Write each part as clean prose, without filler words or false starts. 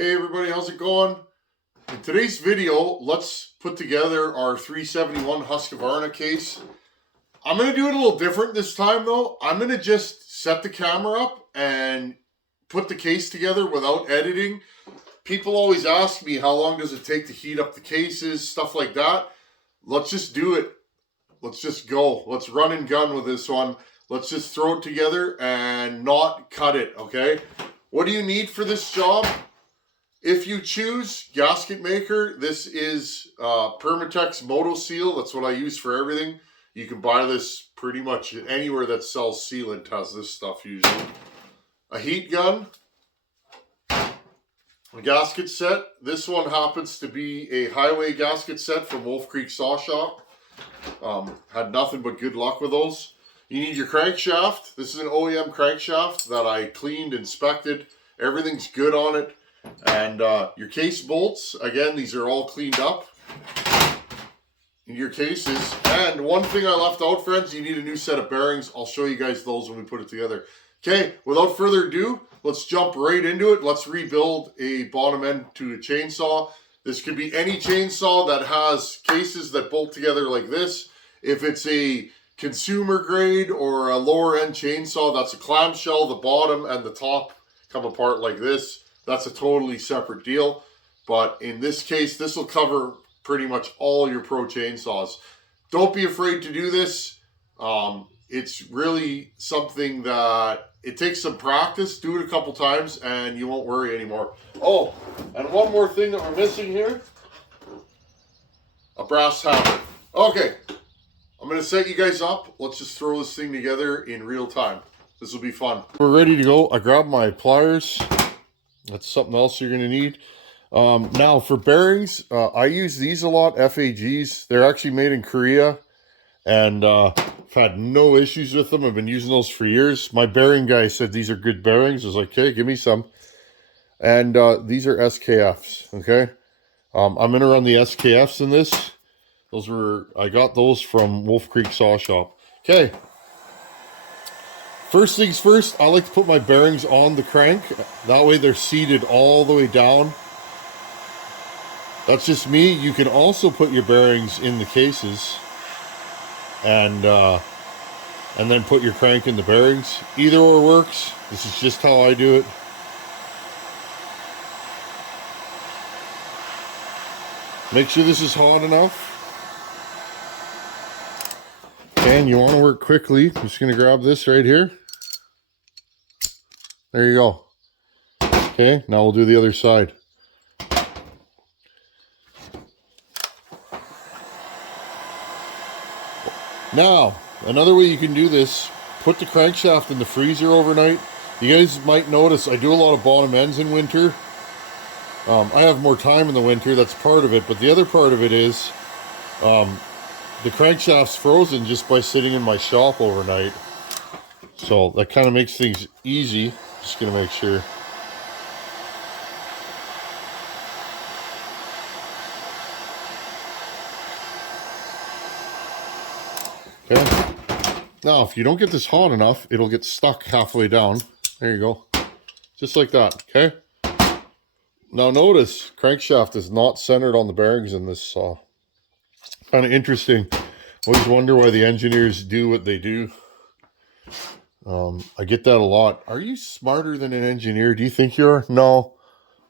Hey everybody, how's it going? In today's video, let's put together our 371 Husqvarna case. I'm going to do it a little different this time though. I'm going to just set the camera up and put the case together without editing. People always ask me how long does it take to heat up the cases, stuff like that. Let's just do it. Let's just go. Let's run and gun with this one. Let's just throw it together and not cut it, okay? What do you need for this job? If you choose gasket maker, this is Permatex Moto Seal. That's what I use for everything. You can buy this pretty much anywhere that sells sealant has this stuff usually. A heat gun, a gasket set. This one happens to be a highway gasket set from Wolf Creek Saw Shop. Had nothing but good luck with those. You need your crankshaft. This is an OEM crankshaft that I cleaned, inspected. Everything's good on it. And your case bolts, again, these are all cleaned up in your cases. And one thing I left out, friends, you need a new set of bearings. I'll show you guys those when we put it together. Okay, without further ado, let's jump right into it. Let's rebuild a bottom end to a chainsaw. This could be any chainsaw that has cases that bolt together like this. If it's a consumer grade or a lower end chainsaw, that's a clamshell, the bottom and the top come apart like this. That's a totally separate deal. But in this case, this will cover pretty much all your pro chainsaws. Don't be afraid to do this. It's really something that it takes some practice. Do it a couple times and you won't worry anymore. Oh, and one more thing that we're missing here. A brass hammer. Okay, I'm going to set you guys up. Let's just throw this thing together in real time. This will be fun. We're ready to go. I grabbed my pliers. That's something else you're going to need. Now for bearings, I use these a lot, FAGs. They're actually made in Korea, and I've had no issues with them. I've been using those for years. My bearing guy said these are good bearings. I was like, okay, give me some. And these are SKFs, okay? I'm going to run the SKFs in this. I got those from Wolf Creek Saw Shop. Okay. First things first, I like to put my bearings on the crank. That way they're seated all the way down. That's just me. You can also put your bearings in the cases and then put your crank in the bearings. Either or works. This is just how I do it. Make sure this is hot enough. And you want to work quickly. I'm just going to grab this right here. There you go. Okay, now we'll do the other side. Now, another way you can do this, put the crankshaft in the freezer overnight. You guys might notice I do a lot of bottom ends in winter. I have more time in the winter, that's part of it, but the other part of it is the crankshaft's frozen just by sitting in my shop overnight. So that kind of makes things easy. Just gonna make sure. Okay. Now, if you don't get this hot enough, it'll get stuck halfway down. There you go. Just like that, okay? Now notice, crankshaft is not centered on the bearings in this saw. Kind of interesting. Always wonder why the engineers do what they do. I get that a lot. Are you smarter than an engineer? Do you think you are? No,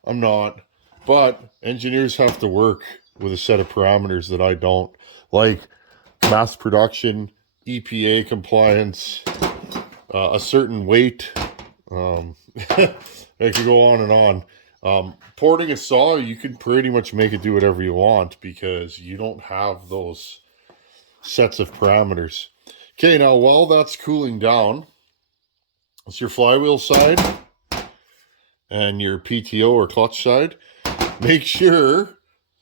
I'm not. But engineers have to work with a set of parameters that I don't. Like mass production, EPA compliance, a certain weight. I could go on and on. Porting a saw, you can pretty much make it do whatever you want because you don't have those sets of parameters. Okay, now while that's cooling down, it's your flywheel side and your PTO or clutch side. Make sure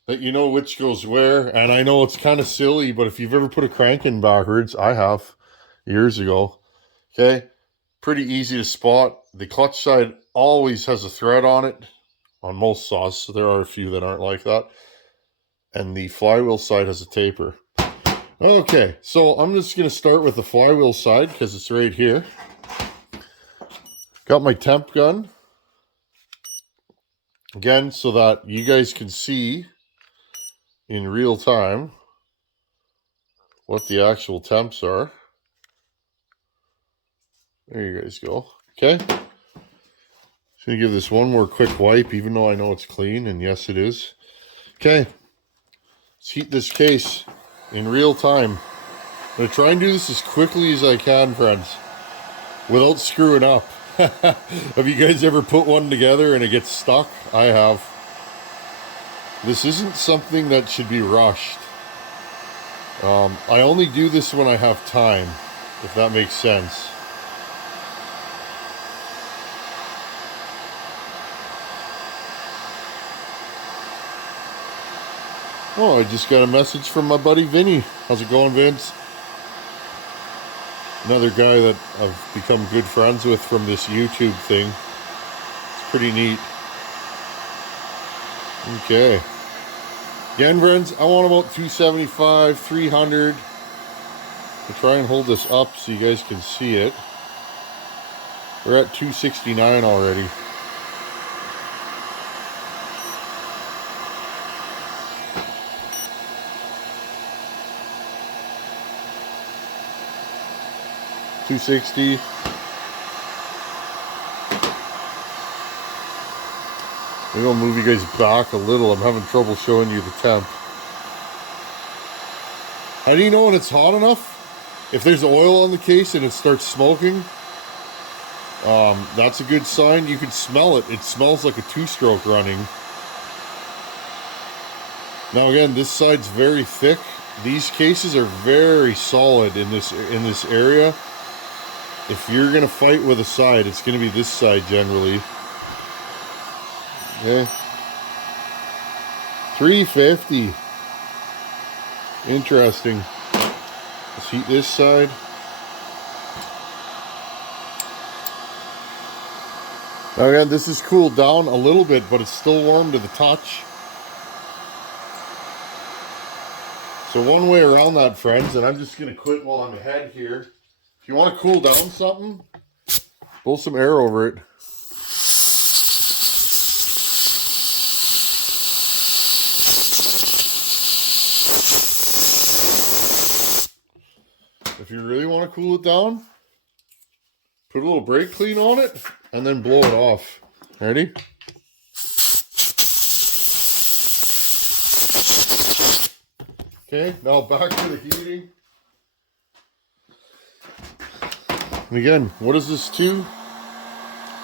that you know which goes where. And I know it's kind of silly, but if you've ever put a crank in backwards, I have years ago. Okay, pretty easy to spot. The clutch side always has a thread on it on most saws. So there are a few that aren't like that. And the flywheel side has a taper. Okay, so I'm just going to start with the flywheel side because it's right here. Got my temp gun. Again, so that you guys can see in real time what the actual temps are. There you guys go. Okay. Just gonna give this one more quick wipe, even though I know it's clean, and yes, it is. Okay. Let's heat this case in real time. I'm gonna try and do this as quickly as I can, friends, without screwing up. Have you guys ever put one together and it gets stuck? I have. This isn't something that should be rushed. I only do this when I have time, if that makes sense. Oh, I just got a message from my buddy Vinny. How's it going, Vince? Another guy that I've become good friends with from this YouTube thing. It's pretty neat. Okay. Again, friends, I want about 275, 300. I'll try and hold this up so you guys can see it. We're at 269 already. $260. Maybe I'll move you guys back a little. I'm having trouble showing you the temp. How do you know when it's hot enough? If there's oil on the case and it starts smoking, that's a good sign. You can smell it. It smells like a two-stroke running. Now again, this side's very thick. These cases are very solid in this area. If you're gonna fight with a side, it's gonna be this side generally. Okay. 350. Interesting. Let's heat this side. Now again, this is cooled down a little bit, but it's still warm to the touch. So one way around that, friends, and I'm just gonna quit while I'm ahead here. If you want to cool down something, blow some air over it. If you really want to cool it down, put a little brake clean on it and then blow it off. Ready? Okay, now back to the heating. And again, what is this to?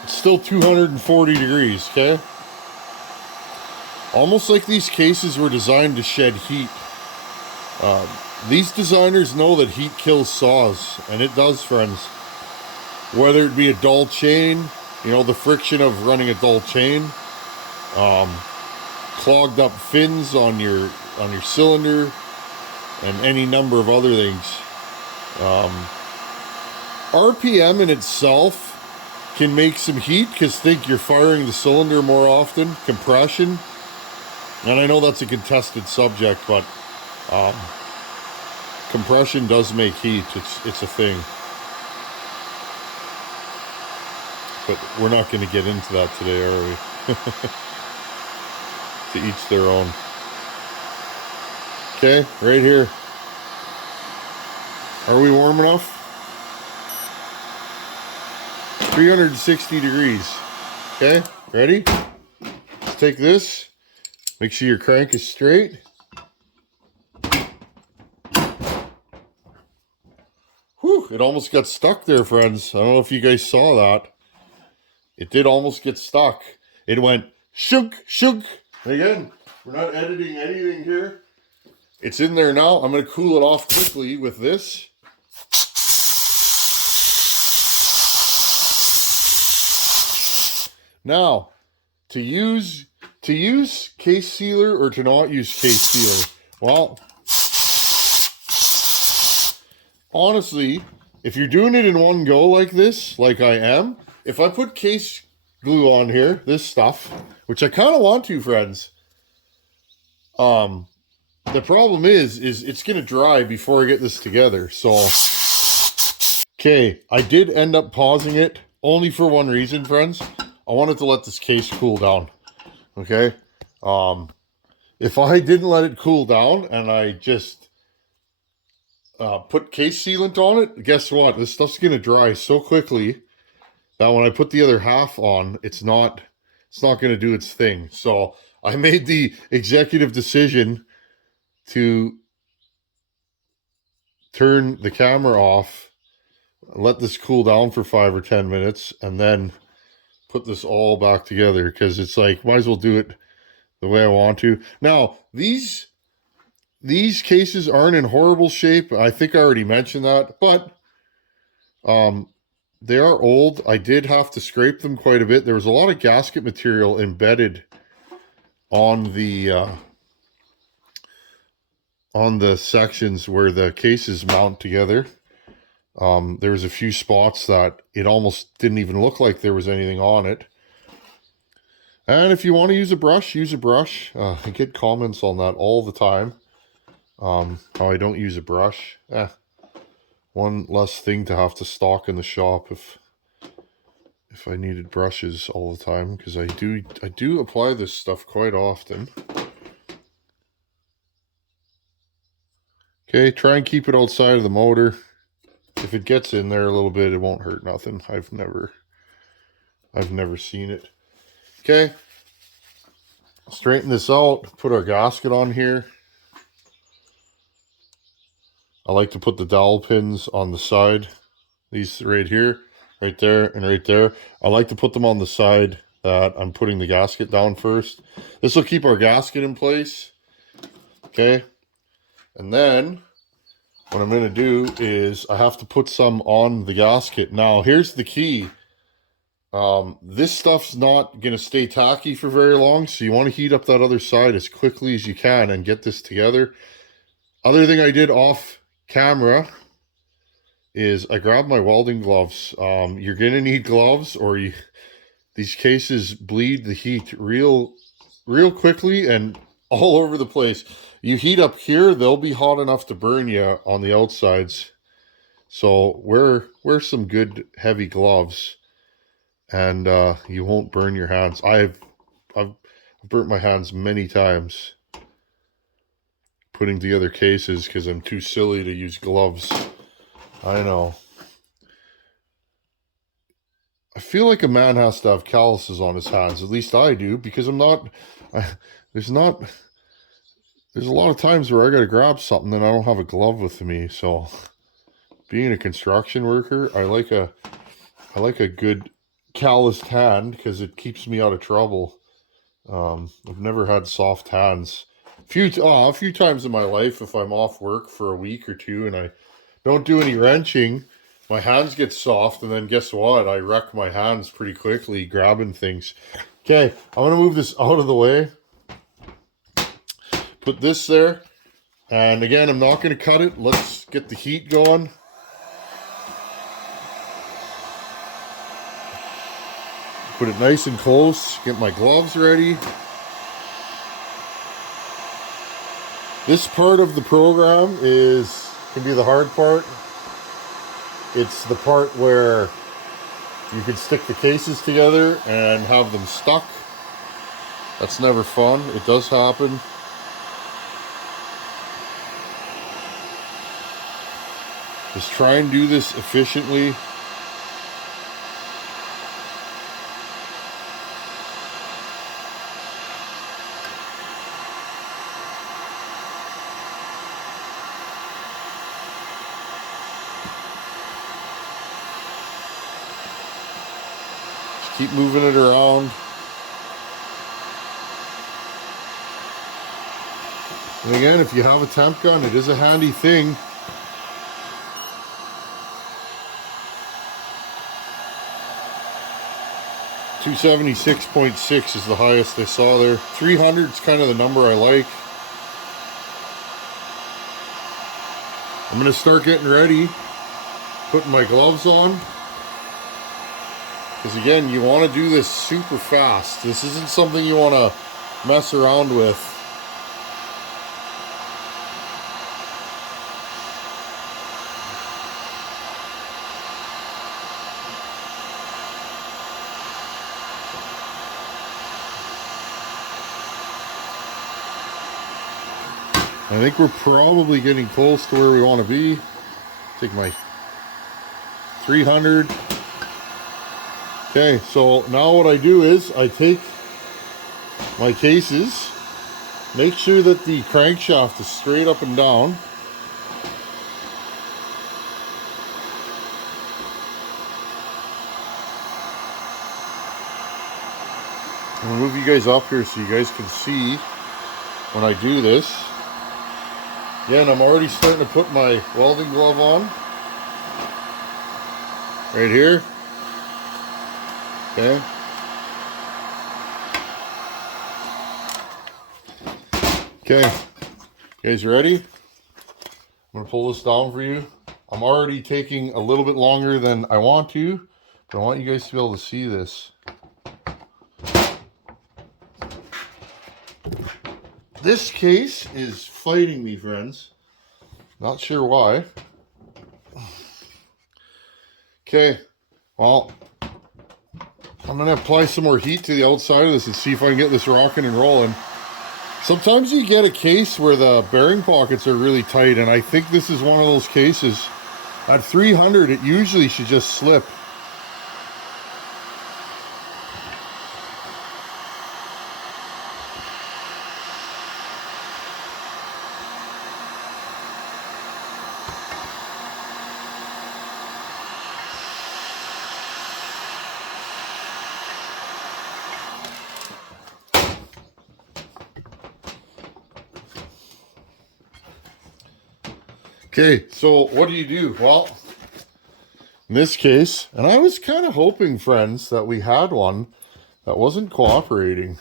It's still 240 degrees, okay? Almost like these cases were designed to shed heat. These designers know that heat kills saws, and it does, friends. Whether it be a dull chain, you know, the friction of running a dull chain, clogged up fins on your cylinder, and any number of other things. RPM in itself can make some heat because think you're firing the cylinder more often, compression. And I know that's a contested subject, but compression does make heat. It's a thing. But we're not going to get into that today, are we? To each their own. Okay, right here. Are we warm enough? 360 degrees. Okay, ready? Let's take this. Make sure your crank is straight. Whew, it almost got stuck there, friends. I don't know if you guys saw that. It did almost get stuck. It went shunk, shunk. Again, we're not editing anything here. It's in there now. I'm going to cool it off quickly with this. Now, to use case sealer or to not use case sealer. Well, honestly, if you're doing it in one go like this, like I am, if I put case glue on here, this stuff, which I kind of want to, friends, the problem is it's going to dry before I get this together. So, okay, I did end up pausing it only for one reason, friends. I wanted to let this case cool down. Okay. If I didn't let it cool down and I just put case sealant on it, guess what? This stuff's gonna dry so quickly that when I put the other half on, it's not gonna do its thing. So I made the executive decision to turn the camera off, let this cool down for 5 or 10 minutes, and then put this all back together, because it's like, might as well do it the way I want to. Now, these cases aren't in horrible shape. I think I already mentioned that, but they are old. I did have to scrape them quite a bit. There was a lot of gasket material embedded on the sections where the cases mount together. There was a few spots that it almost didn't even look like there was anything on it. And if you want to use a brush, use a brush. I get comments on that all the time. How I don't use a brush. One less thing to have to stock in the shop if I needed brushes all the time, because I do apply this stuff quite often. Okay, try and keep it outside of the motor. If it gets in there a little bit, it won't hurt nothing. I've never seen it. Okay, straighten this out, put our gasket on here. I like to put the dowel pins on the side. These right here, right there, and right there. I like to put them on the side that I'm putting the gasket down first. This will keep our gasket in place. Okay. And then what I'm going to do is I have to put some on the gasket. Now, here's the key. This stuff's not going to stay tacky for very long, so you want to heat up that other side as quickly as you can and get this together. Other thing I did off camera is I grabbed my welding gloves. You're going to need gloves, or these cases bleed the heat real quickly and all over the place. You heat up here, they'll be hot enough to burn you on the outsides. So wear some good heavy gloves, and you won't burn your hands. I've burnt my hands many times putting together cases because I'm too silly to use gloves. I know. I feel like a man has to have calluses on his hands. At least I do, because I'm not. There's a lot of times where I gotta grab something and I don't have a glove with me. So, being a construction worker, I like a good calloused hand because it keeps me out of trouble. I've never had soft hands. A few times in my life, if I'm off work for a week or two and I don't do any wrenching, my hands get soft, and then guess what? I wreck my hands pretty quickly grabbing things. Okay, I'm going to move this out of the way. Put this there. And again, I'm not going to cut it. Let's get the heat going. Put it nice and close. Get my gloves ready. This part of the program can be the hard part. It's the part where you can stick the cases together and have them stuck. That's never fun. It does happen. Just try and do this efficiently. Keep moving it around. And again, if you have a temp gun, it is a handy thing. .276.6 is the highest I saw there. 300 is kind of the number I like. I'm going to start getting ready, putting my gloves on. Because again, you want to do this super fast. This isn't something you want to mess around with. I think we're probably getting close to where we want to be. Take my 300. Okay, so now what I do is I take my cases, make sure that the crankshaft is straight up and down. I'm gonna move you guys up here so you guys can see when I do this. Again, I'm already starting to put my welding glove on. Right here. Okay. Okay. You guys ready? I'm gonna pull this down for you. I'm already taking a little bit longer than I want to, but I want you guys to be able to see this. This case is fighting me, friends. Not sure why. Okay, well, I'm gonna apply some more heat to the outside of this and see if I can get this rocking and rolling. Sometimes you get a case where the bearing pockets are really tight, and I think this is one of those cases. At 300, it usually should just slip. Okay, so what do? Well, in this case, and I was kind of hoping, friends, that we had one that wasn't cooperating.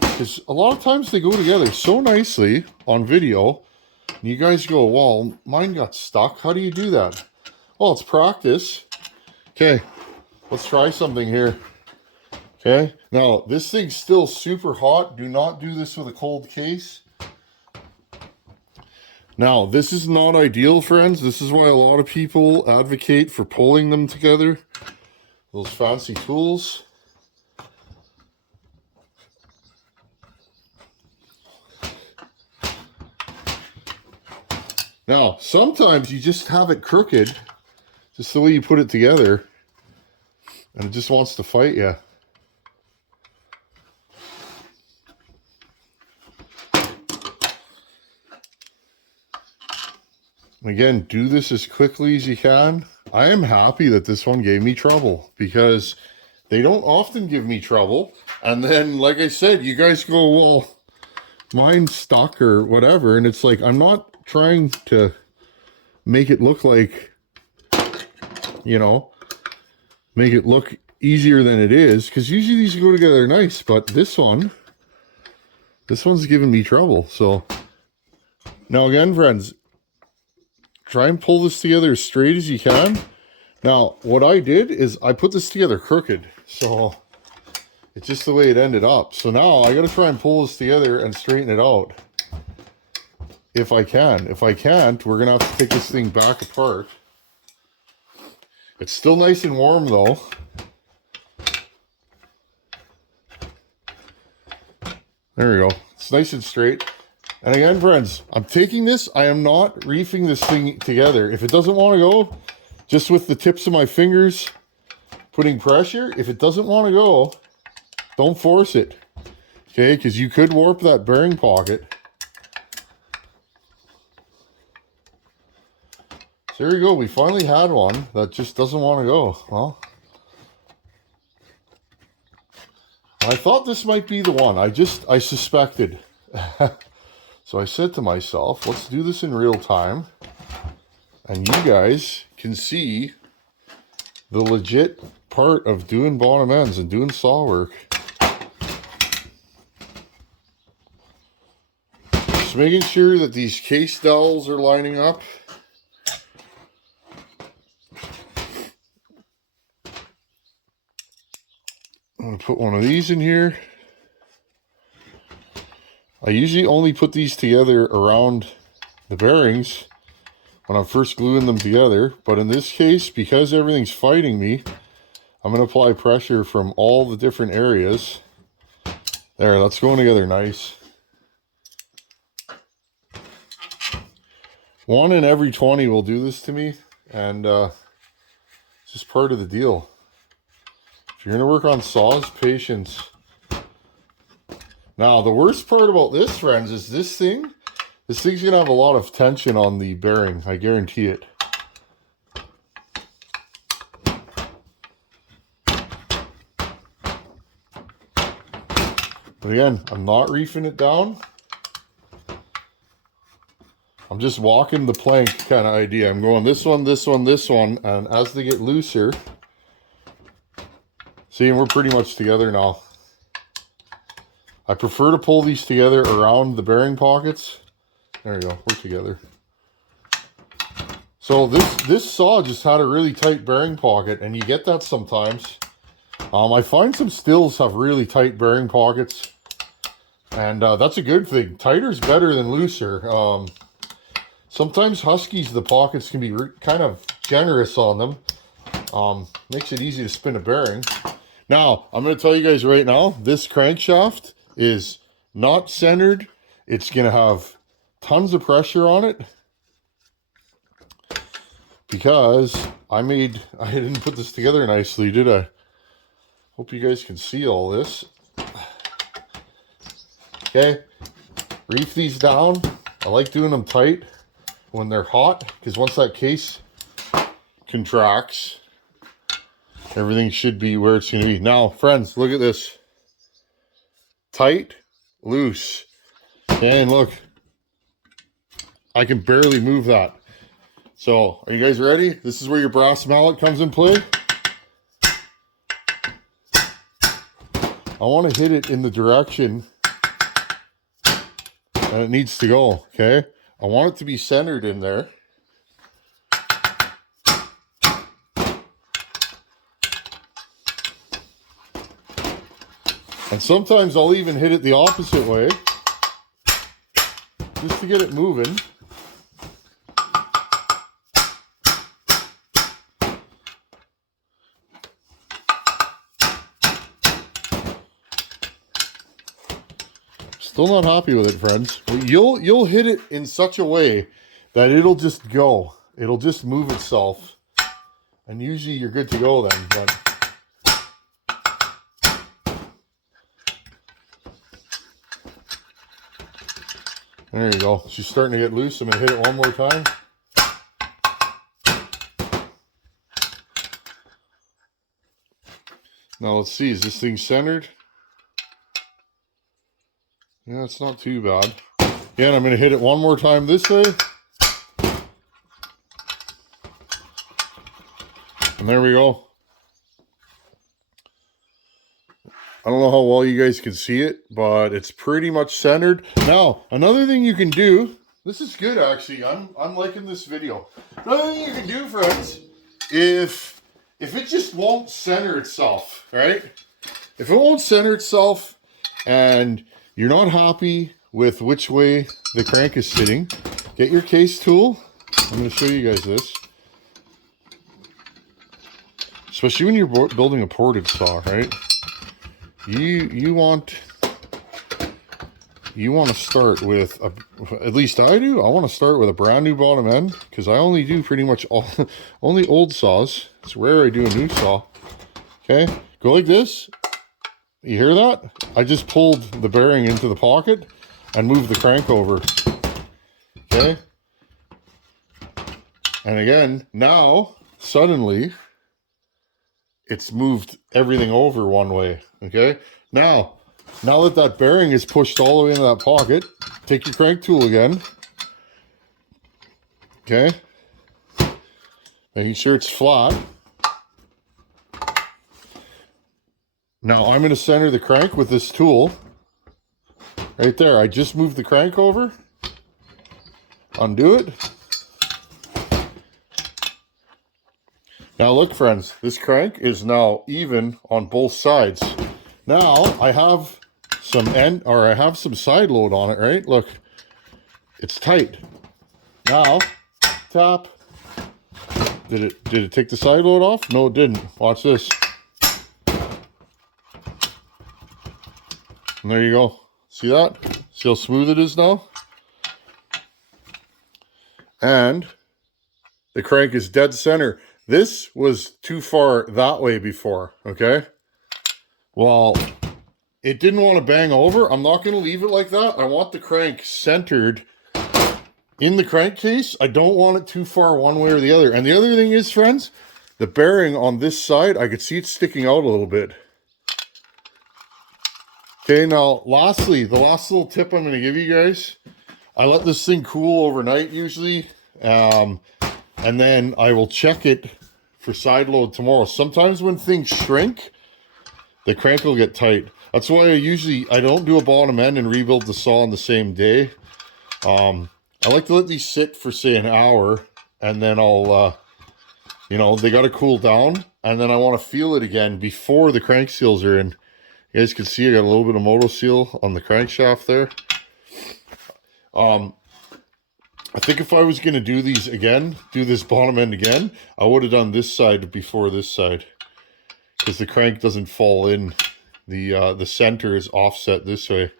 Because a lot of times they go together so nicely on video. And you guys go, well, mine got stuck. How do you do that? Well, it's practice. Okay, let's try something here. Okay, now this thing's still super hot. Do not do this with a cold case. Now, this is not ideal, friends. This is why a lot of people advocate for pulling them together. Those fancy tools. Now, sometimes you just have it crooked, just the way you put it together, and it just wants to fight you. Again, do this as quickly as you can. I am happy that this one gave me trouble because they don't often give me trouble. And then, like I said, you guys go, well, mine's stuck or whatever. And it's like, I'm not trying to make it look like, you know, make it look easier than it is. Because usually these go together nice. But this one's giving me trouble. So now again, friends, try and pull this together as straight as you can. Now, what I did is I put this together crooked. So it's just the way it ended up. So now I got to try and pull this together and straighten it out. If I can. If I can't, we're going to have to take this thing back apart. It's still nice and warm though. There we go. It's nice and straight. And again, friends, I'm taking this. I am not reefing this thing together. If it doesn't want to go, just with the tips of my fingers, putting pressure, if it doesn't want to go, don't force it. Okay, because you could warp that bearing pocket. So there you go. We finally had one that just doesn't want to go. Well, I thought this might be the one. I suspected. So I said to myself, let's do this in real time. And you guys can see the legit part of doing bottom ends and doing saw work. Just making sure that these case dowels are lining up. I'm going to put one of these in here. I usually only put these together around the bearings when I'm first gluing them together. But in this case, because everything's fighting me, I'm going to apply pressure from all the different areas. There, that's going together nice. 1 in every 20 will do this to me, and it's just part of the deal. If you're going to work on saws, patience. Now, the worst part about this, friends, is this thing's going to have a lot of tension on the bearing. I guarantee it. But again, I'm not reefing it down. I'm just walking the plank kind of idea. I'm going this one, this one, this one, and as they get looser, see, and we're pretty much together now. I prefer to pull these together around the bearing pockets. There we go, we're together. So this saw just had a really tight bearing pocket, and you get that sometimes. I find some stills have really tight bearing pockets, and that's a good thing. Tighter's better than looser. Sometimes Huskies, the pockets can be kind of generous on them. Makes it easy to spin a bearing. Now, I'm going to tell you guys right now, this crankshaft is not centered. It's going to have tons of pressure on it because I didn't put this together nicely, did I? Hope you guys can see all this. Okay, reef these down. I like doing them tight when they're hot, because once that case contracts, everything should be where it's going to be. Now, friends, look at this. Tight, loose. Okay, and look, I can barely move that. So, are you guys ready? This is where your brass mallet comes in play. I want to hit it in the direction that it needs to go, okay? I want it to be centered in there. And sometimes I'll even hit it the opposite way, just to get it moving. Still not happy with it, friends. But you'll hit it in such a way that it'll just go. It'll just move itself. And usually you're good to go then. But there you go. She's starting to get loose. I'm going to hit it one more time. Now let's see. Is this thing centered? Yeah, it's not too bad. Yeah, and I'm going to hit it one more time this way. And there we go. I don't know how well you guys can see it, but it's pretty much centered. Now, another thing you can do, this is good actually, I'm liking this video. Another thing you can do, friends, if it just won't center itself, right? If it won't center itself and you're not happy with which way the crank is sitting, get your case tool. I'm going to show you guys this. Especially when you're building a ported saw, right? You want to start with, at least I do, I want to start with a brand new bottom end, because I only do pretty much only old saws. It's rare I do a new saw. Okay, go like this. You hear that? I just pulled the bearing into the pocket and moved the crank over. Okay. And again, now, suddenly, it's moved everything over one way. Okay. Now that that bearing is pushed all the way into that pocket, take your crank tool again. Okay. Making sure it's flat. Now I'm going to center the crank with this tool. Right there. I just moved the crank over. Undo it. Now look, friends, this crank is now even on both sides. Now I have some side load on it, right? Look, it's tight. Now, tap. Did it take the side load off? No, it didn't. Watch this. And there you go. See that? See how smooth it is now? and the crank is dead center. This was too far that way before, okay? Well, it didn't want to bang over. I'm not going to leave it like that. I want the crank centered in the crankcase. I don't want it too far one way or the other. And the other thing is, friends, the bearing on this side, I could see it sticking out a little bit. Okay, now lastly, the last little tip I'm going to give you guys, I let this thing cool overnight usually, and then I will check it for side load tomorrow. Sometimes when things shrink, the crank will get tight. That's why I don't do a bottom end and rebuild the saw on the same day. I like to let these sit for say an hour, and then I'll, they got to cool down, and then I want to feel it again before the crank seals are in. You guys can see I got a little bit of moto seal on the crankshaft there. I think if I was going to do these again, do this bottom end again, I would have done this side before this side, because the crank doesn't fall in. The center is offset this way.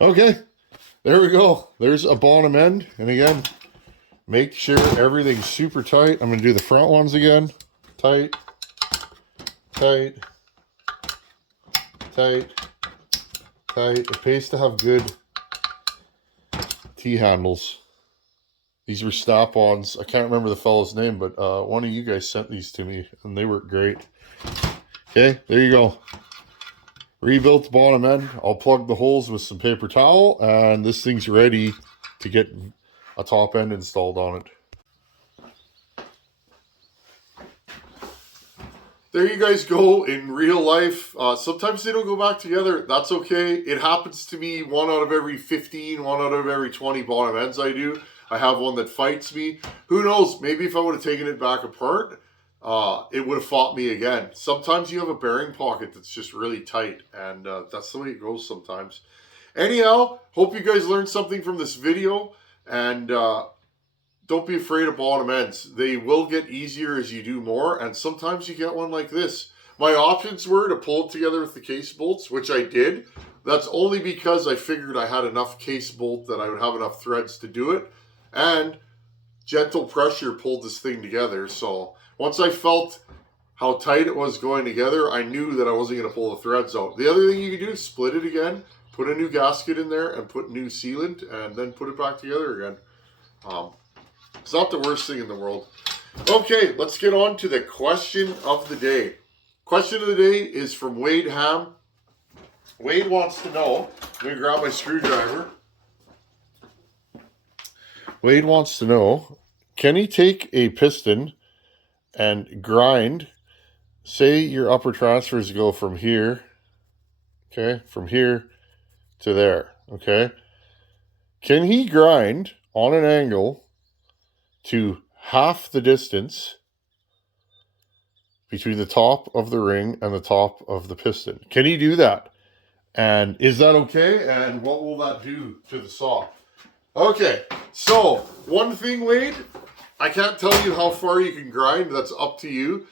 Okay, there we go. There's a bottom end, and again, make sure everything's super tight. I'm going to do the front ones again. Tight, tight, tight, tight. It pays to have good T-handles. These were snap-ons. I can't remember the fellow's name, but one of you guys sent these to me, and they work great. Okay, there you go. Rebuilt the bottom end. I'll plug the holes with some paper towel, and this thing's ready to get a top end installed on it. There you guys go in real life. Sometimes they don't go back together. That's okay. It happens to me 1 out of every 15, 1 out of every 20 bottom ends I do. I have one that fights me. Who knows? Maybe if I would have taken it back apart, it would have fought me again. Sometimes you have a bearing pocket that's just really tight, and that's the way it goes sometimes. Anyhow, hope you guys learned something from this video, and don't be afraid of bottom ends. They will get easier as you do more, and sometimes you get one like this. My options were to pull it together with the case bolts, which I did. That's only because I figured I had enough case bolt that I would have enough threads to do it, and gentle pressure pulled this thing together. So once I felt how tight it was going together, I knew that I wasn't going to pull the threads out. The other thing you can do is split it again, put a new gasket in there, and put new sealant, and then put it back together again. It's not the worst thing in the world. Okay, let's get on to the question of the day. Question of the day is from Wade Ham. Wade wants to know, I'm going to grab my screwdriver. Wade wants to know, can he take a piston and grind, say your upper transfers go from here, okay, from here to there, okay? Can he grind on an angle to half the distance between the top of the ring and the top of the piston? Can he do that? And is that okay? And what will that do to the saw? Okay, so one thing, Wade, I can't tell you how far you can grind. That's up to you.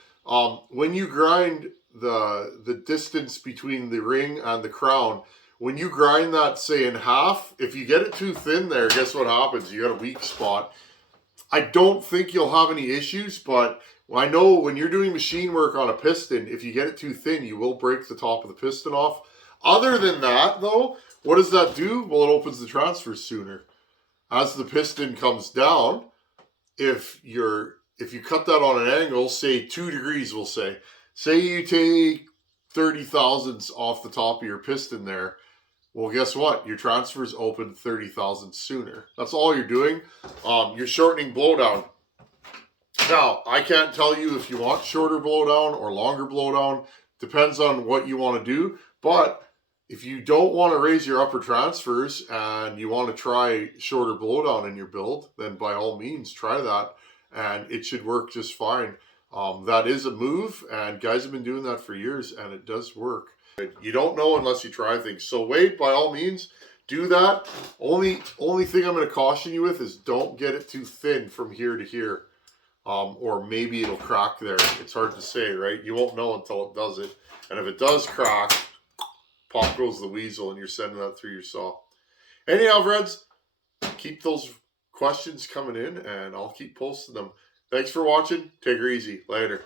When you grind the distance between the ring and the crown, when you grind that, say, in half, if you get it too thin there, guess what happens? You got a weak spot. I don't think you'll have any issues, but I know when you're doing machine work on a piston, if you get it too thin, you will break the top of the piston off. Other than that, though, what does that do? Well, it opens the transfers sooner. As the piston comes down, if you cut that on an angle, say 2 degrees, we'll say you take 30 thousandths off the top of your piston there, well, guess what? Your transfers open 30 thousandths sooner. That's all you're doing. You're shortening blowdown. Now, I can't tell you if you want shorter blowdown or longer blowdown. Depends on what you want to do. But if you don't want to raise your upper transfers and you want to try shorter blowdown in your build, then by all means try that, and it should work just fine. That is a move, and guys have been doing that for years, and it does work. You don't know unless you try things. So Wade, by all means, do that. Only thing I'm going to caution you with is don't get it too thin from here to here. Or maybe it'll crack there. It's hard to say, right? You won't know until it does it. And if it does crack, pop goes the weasel, and you're sending that through your saw. Anyhow, friends, keep those questions coming in, and I'll keep posting them. Thanks for watching. Take her easy. Later.